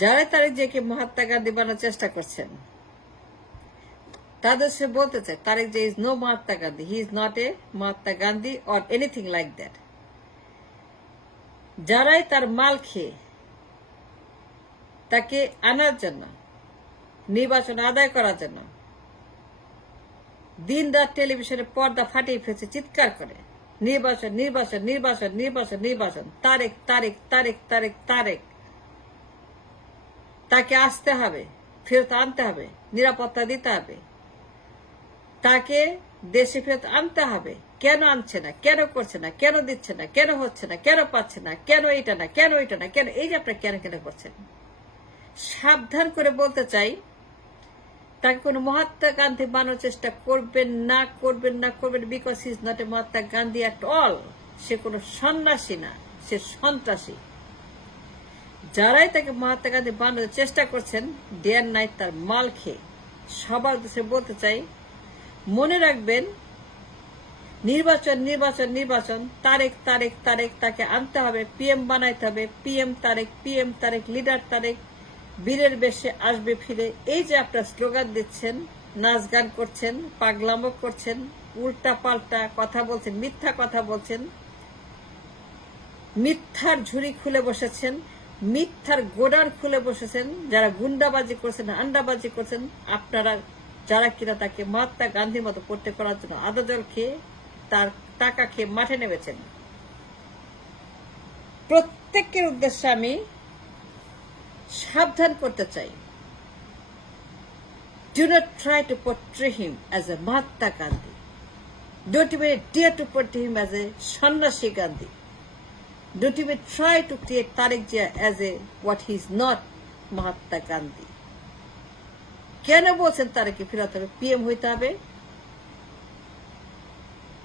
যারা তারেক জিয়াকে মহাত্মা গান্ধী বানানোর চেষ্টা করছেন তাদের সে বলতে চায় Tarique Zia is no Mahatma Gandhi, he is not a Mahatma Gandhi or anything like that. যারাই তার মাল খেয়ে তাকে আনার জন্য, নির্বাচন আদায় করার জন্য দিন রাত টেলিভিশনে পর্দা ফাটিয়ে ফেলছে, চিৎকার করে নির্বাচন নির্বাচন নির্বাচন নির্বাচন নির্বাচন, তারেক তারেক তারেক তারেক তারেক, তাকে আসতে হবে, ফেরত আনতে হবে, নিরাপত্তা দিতে হবে, তাকে দেশে ফেরত আনতে হবে। কেন আনছে না, কেন করছে না, কেন দিচ্ছে না, কেন হচ্ছে না, কেন পাচ্ছে না, কেন এটা না, কেন এটা না, কেন এই যে আপনারা কেন কেন করছেন? সাবধান করে বলতে চাই, তাকে কোনো মহাত্মা গান্ধী বানানোর চেষ্টা করবেন না, করবেন না, করবেন, because he is not a Mahatma Gandhi at all. সে কোনো সন্ন্যাসী না, সে সন্ত্রাসী। যারাই তাকে মহাত্মা গান্ধী বানানোর চেষ্টা করছেন ডে অ্যান্ড নাইট তার মাল খেয়ে, সবার দেশে বলতে চাই, মনে রাখবেন নির্বাচন নির্বাচন নির্বাচন, তারেক তারেক তারেক, তাকে আনতে হবে, পিএম বানাইতে হবে, পিএম তারেক, লিডার তারেক, বীরের বেশে আসবে ফিরে। এই যে আপনারা স্লোগান দিচ্ছেন, নাচ গান করছেন, পাগলামো করছেন, উল্টা পাল্টা কথা বলছেন, মিথ্যা কথা বলছেন, মিথ্যার ঝুড়ি খুলে বসেছেন, মিথ্যার গোডাউন খুলে বসেছেন, যারা গুন্ডাবাজি করছেন, আন্ডাবাজি করছেন, আপনারা যারা কিনা তাকে মহাত্মা গান্ধীর মতো করতে করার জন্য আদা জল খেয়ে, তার টাকা খেয়ে মাঠে নেমেছেন। প্রত্যেকের উদ্দেশ্যে আমি সাবধান করতে চাই, do not try to portray him as a Mahatma Gandhi. Don't even dare to portray him as a Sannyasi Gandhi. Don't even try to create Tareq Jia as a what he is not, Mahatma Gandhi. কেন বলছেন তারেককে ফেরত হবে, PM হইতে হবে?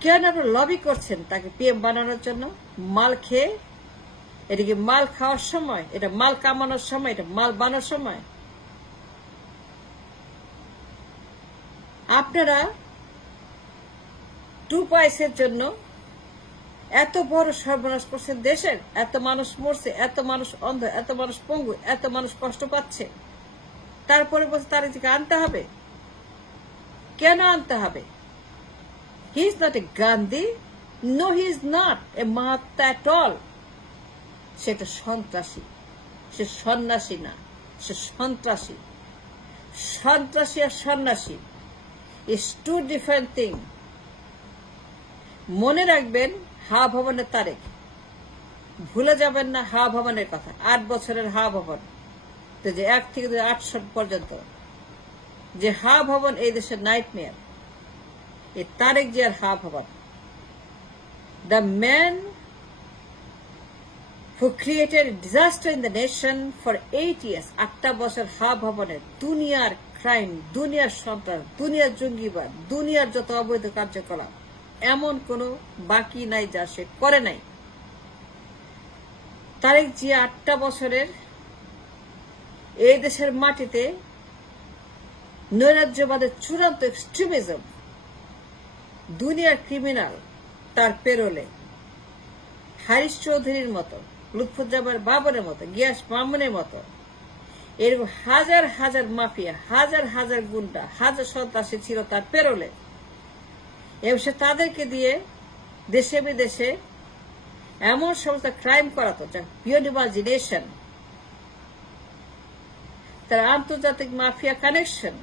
কেন আপনারা lobby করছেন তাকে পিএম বানানোর জন্য? মাল খেয়ে, এটা কি মাল খাওয়ার সময়? এটা মাল কামানোর সময়? এটা মাল বানানোর সময়? আপনারা 2 পয়সার জন্য এত বড় সর্বনাশ করছেন দেশের। এত মানুষ মরছে, এত মানুষ অন্ধ, এত মানুষ পঙ্গু, এত মানুষ কষ্ট পাচ্ছে, তারপরে বলছে তারেককে আনতে হবে। কেন আনতে হবে? He is not a Gandhi, no he is not a Mahatma at all. সে একটা সন্ত্রাসী, সে সন্ন্যাসী না, সে সন্ত্রাসী। সন্ত্রাসী আর সন্ন্যাসী ইজ 2 ডিফারেন্ট থিং। মনে রাখবেন হা ভবনের তারেক, ভুলে যাবেন না হা ভবনের কথা। 8 বছরের হা ভবন, যে 1 থেকে 8 পর্যন্ত যে হা ভবন এই দেশের নাইটমেয়ার, এই তারেক জিয়ার হা ভবন। The man who created a disaster in the nation for 8 years, 8 বছর হা ভবনের দুনিয়ার ক্রাইম, দুনিয়ার সন্ত্রাস, দুনিয়ার জঙ্গিবাদ, দুনিয়ার যত অবৈধ কার্যকলাপ, এমন কোনো বাকি নাই যা সে করে নাই। তারেক জিয়া 8 বছরের এই দেশের মাটিতে নৈরাজ্যবাদের চূড়ান্ত এক্সট্রিমিজম, দুনিয়ার ক্রিমিনাল তার পেরোলে, হারিস চৌধুরীর মতো, লুৎফুজ্জামান বাবরের মতো, গিয়াস মামুনের মতো, এরকম হাজার হাজার মাফিয়া, হাজার হাজার গুন্ডা, হাজার সন্ত্রাসী ছিল তার পেরোলে। এবং সে তাদেরকে দিয়ে দেশে বিদেশে এমন সমস্ত ক্রাইম করাতো যা বিয়ন্ড ইমাজিনেশন। তার আন্তর্জাতিক মাফিয়া কানেকশন,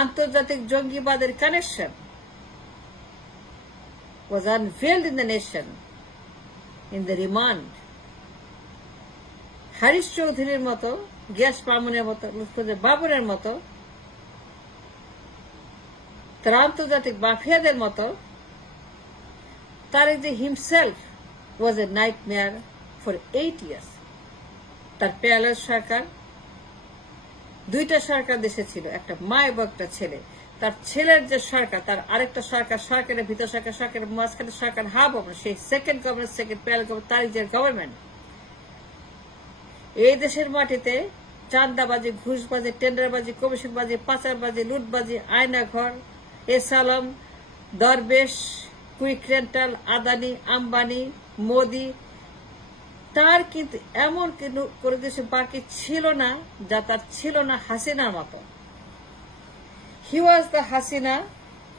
আন্তর্জাতিক জঙ্গিবাদের connection was unveiled in the nation in the remand. হারিস চৌধুরীর মতো, গিয়াস মামুনের মতো, লুৎফুজ্জামান বাবরের মতো, তার আন্তর্জাতিক মাফিয়াদের মতো, Tarique Zia himself was a nightmare for 8 years. তার প্যালেস সরকার, 2টা সরকার দেশে ছিল, একটা মা এবং একটা ছেলে। তার ছেলের যে সরকার, তার আরেকটা সরকার, সরকারের ভিতর সরকার, সরকারের মাঝখানে সরকার, হা ভবন, সেই second government, second palace government, Tarique জিয়ার গভর্নমেন্ট। এই দেশের মাটিতে চাঁদাবাজি, ঘুষবাজি, টেন্ডারবাজি, কমিশনবাজি, পাচারবাজি, লুটবাজি, আয়নাঘর, এসালম, দরবেশ, কুইক রেন্টাল, আদানি, আম্বানি, মোদি, তার কিন্তু এমন কিন্তু করে কিছু বাকি ছিল না যা তার ছিল না হাসিনার মতো। He was the Hasina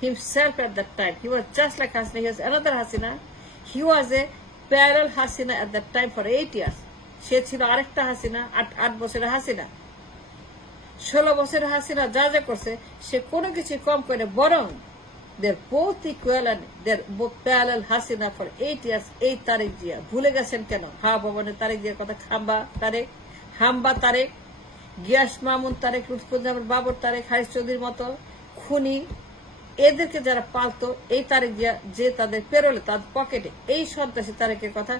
himself at that time. He was just like Hasina. He was another Hasina. He was a parallel Hasina at that time for 8 years. সে ছিল আরেকটা হাসিনা, 8 বছরের হাসিনা। 16 বছরের হাসিনা যা যা করছে সে কোনো কিছু কম করে, বরং they're both equal and they're both parallel Hasina for 8 years. এই তারেক জিয়া ভুলে গেছেন কেন? ভবনের তারেক জিয়ার কথা, হাম্বা তারেক, গিয়াস মামুন তারেক, লুৎফুজ্জামান বাবর তারেক, হারিস চৌধুরীর মতো খুনি, এদেরকে যারা পালতো, এই তারেক জিয়া যে তাদের পেরোলে, তাদের পকেটে, এই সন্ত্রাসী তারেকের কথা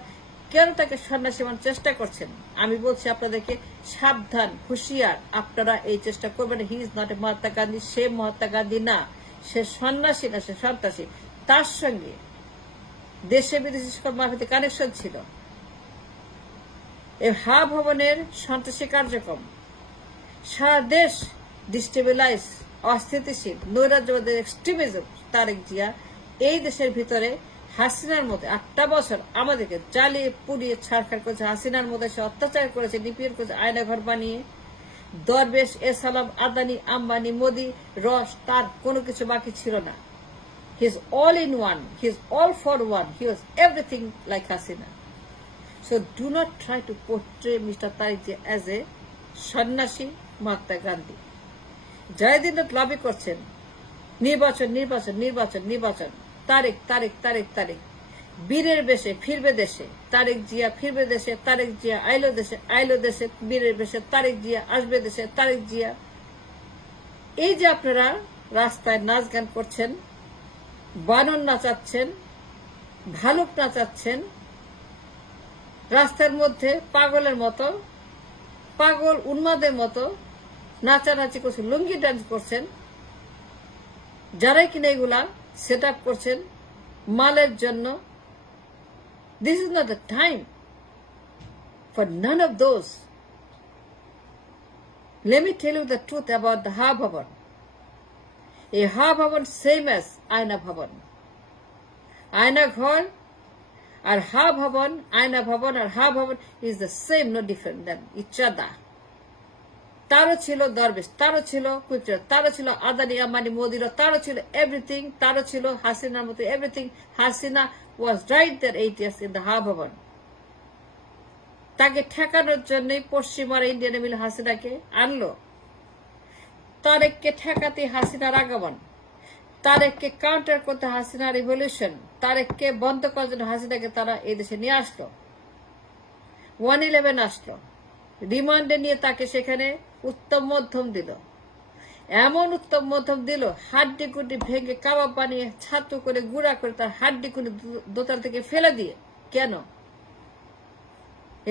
কেন তাকে সন্ন্যাসী বানানোর চেষ্টা করছেন? আমি বলছি আপনাদেরকে সাবধান, হুঁশিয়ার, আপনারা এই চেষ্টা করবেন। He is not a Mahatma Gandhi. সে মহাত্মা গান্ধী না, সে সন্ন্যাসী না, সে সন্ত্রাসী। তার সঙ্গে দেশে বিদেশি সকল মাফিতে কানেকশন ছিল। এই ভবনের সন্ত্রাসী কার্যক্রম সারা দেশ ডিস্টেবিলাইজ, অস্থিতিশীল, নৈরাজ্যবাদের এক্সট্রিমিজম। তারেক জিয়া এই দেশের ভিতরে হাসিনার মধ্যে 8টা বছর আমাদেরকে জ্বালিয়ে পুড়িয়ে ছাড়খাড় করেছে। হাসিনার মধ্যে সে অত্যাচার করেছে, নিপীড়ন করেছে, আয়নাঘর বানিয়ে। দরবেশ, এসালাম, আদানি, আম্বানি, মোদি, রস, তার কোনো কিছু বাকি ছিল না। He is all in one, he is all for one, he was everything like Hasina. So do not try to portray mister Tarique Zia as a সন্ন্যাসী মহাত্মা গান্ধী। জয়দিন রাত লবি করছেন নির্বাচন নির্বাচন নির্বাচন নির্বাচন, তারেক তারেক তারেক তারেক, বীরের বেশে ফিরবে দেশে, তারেক জিয়া ফিরবে দেশে, তারেক জিয়া আইলো দেশে, আইলো দেশে, বীরের বেশে তারেক জিয়া আসবে দেশে, তারেক জিয়া। এই যে আপনারা রাস্তায় নাচ গান করছেন, বানর নাচাচ্ছেন, ভালুক নাচাচ্ছেন, রাস্তার মধ্যে পাগলের মতো, পাগল উন্মাদের মতো নাচানাচি করছেন, লুঙ্গি ডান্স করছেন, যারাই কিনা এগুলা সেট আপ করছেন মালের জন্য। This is not the time for none of those. Let me tell you the truth about the Ha Bhavan. A Ha Bhavan same as Aina Bhavan. Aina Ghar or Ha Bhavan, Aina Bhavan or Ha Bhavan is the same, no different than each other. তারও ছিল দরবেশ, তারও ছিল কুচরা, তারও ছিল আদানি, আম্বানি, মোদিরও, তারও ছিল everything, তারও ছিল হাসিনার মতো everything. Hasina was right there 8 years in the Ha Bhavan. তাকে ঠেকানোর জন্যই পশ্চিমারা ইন্ডিয়ানে মিলে হাসিনাকে আনলো। তারেককে ঠেকাতে হাসিনার আগমন, তারেককে কাউন্টার করতে হাসিনা রিভলিউশন, তারেককে বন্ধ করার জন্য হাসিনাকে তারা এই দেশে নিয়ে আসলো। 111 আসলো, রিমান্ডে নিয়ে তাকে সেখানে উত্তম মধ্যম দিল। এমন উত্তম মধ্যম দিল, হাড্ডি কুড্ডি ভেঙে কাবাব বানিয়ে ছাতু করে গুঁড়া করে তার হাড্ডি কুড্ডি দোতাল থেকে ফেলে দিয়ে। কেন?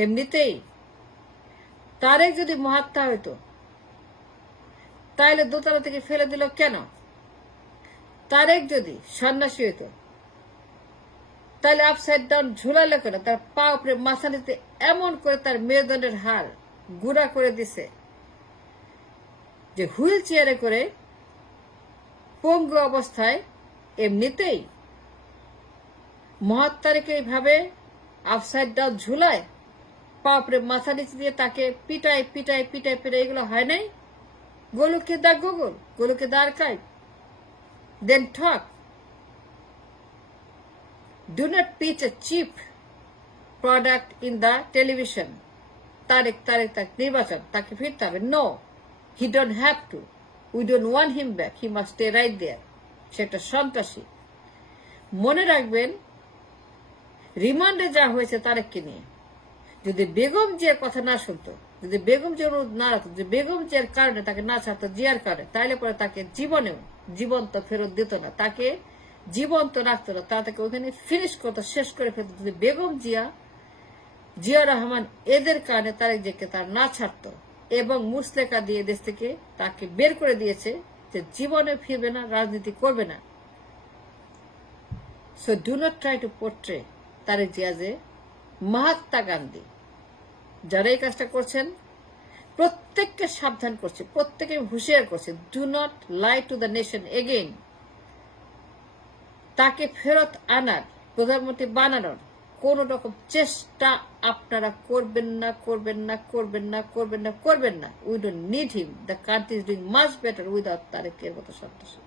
এমনিতেই তারেক যদি মহাত্মা হইতো তাইলে দোতলা থেকে ফেলে দিল কেন? তারেক যদি সন্ন্যাসী হইতো তাহলে আপসাইড ডাউন ঝুলালে কেন? তার পা উপরে মাথা নিতে এমন করে তার মেরুদণ্ডের হাড় গুঁড়া করে দিছে যে হুইল চেয়ারে করে পঙ্গু অবস্থায়। এমনিতেই মহাত্মারেকে এইভাবে আপসাইড ডাউন ঝুলায়, পা উপরে মাথা নিচে দিয়ে তাকে পিটায় পিটায় পিটায় পিটায়, এগুলো হয় নাই? Go look the Google, go look the archive, then talk. Do not pitch a cheap product in the television. Tarek নির্বাচন, তাকে ফিরতে হবে। No, he don't have to. We don't want him back. He must stay right there. সেটা সন্ত্রাসী। মনে রাখবেন, রিমান্ডে যা হয়েছে তারেককে নিয়ে, যদি বেগম জিয়ার কথা না শুনতো, যদি বেগম জিয়ার অনুরোধ না রাখতো, যদি বেগম জিয়ার কারণে তাকে না ছাড়তো, জিয়ার কারণে, তাইলে পরে তাকে জীবনেও জীবন্ত ফেরত দিত না, তাকে জীবন্ত রাখতো না, তাকে ওখানে ফিনিশ করতো, শেষ করে ফেলতো। যদি বেগম জিয়া রহমান এদের কারণে তারেক জিয়াকে তার না ছাড়তো এবং মুসলেকা দিয়ে দেশ থেকে তাকে বের করে দিয়েছে যে জীবনে ফিরবে না, রাজনীতি করবে না। So do not try to portray Tarique Zia যে মহাত্মা গান্ধী। যারা এই কাজটা করছেন প্রত্যেককে সাবধান করছে, প্রত্যেকে হুঁশিয়ার করছে, do not lie to the nation again. তাকে ফেরত আনার, প্রধানমন্ত্রী বানানোর কোন রকম চেষ্টা আপনারা করবেন না, করবেন না, করবেন না, করবেন না, করবেন না। We don't need him. The country is doing much better without তারেকের মতো সন্ত্রাসী।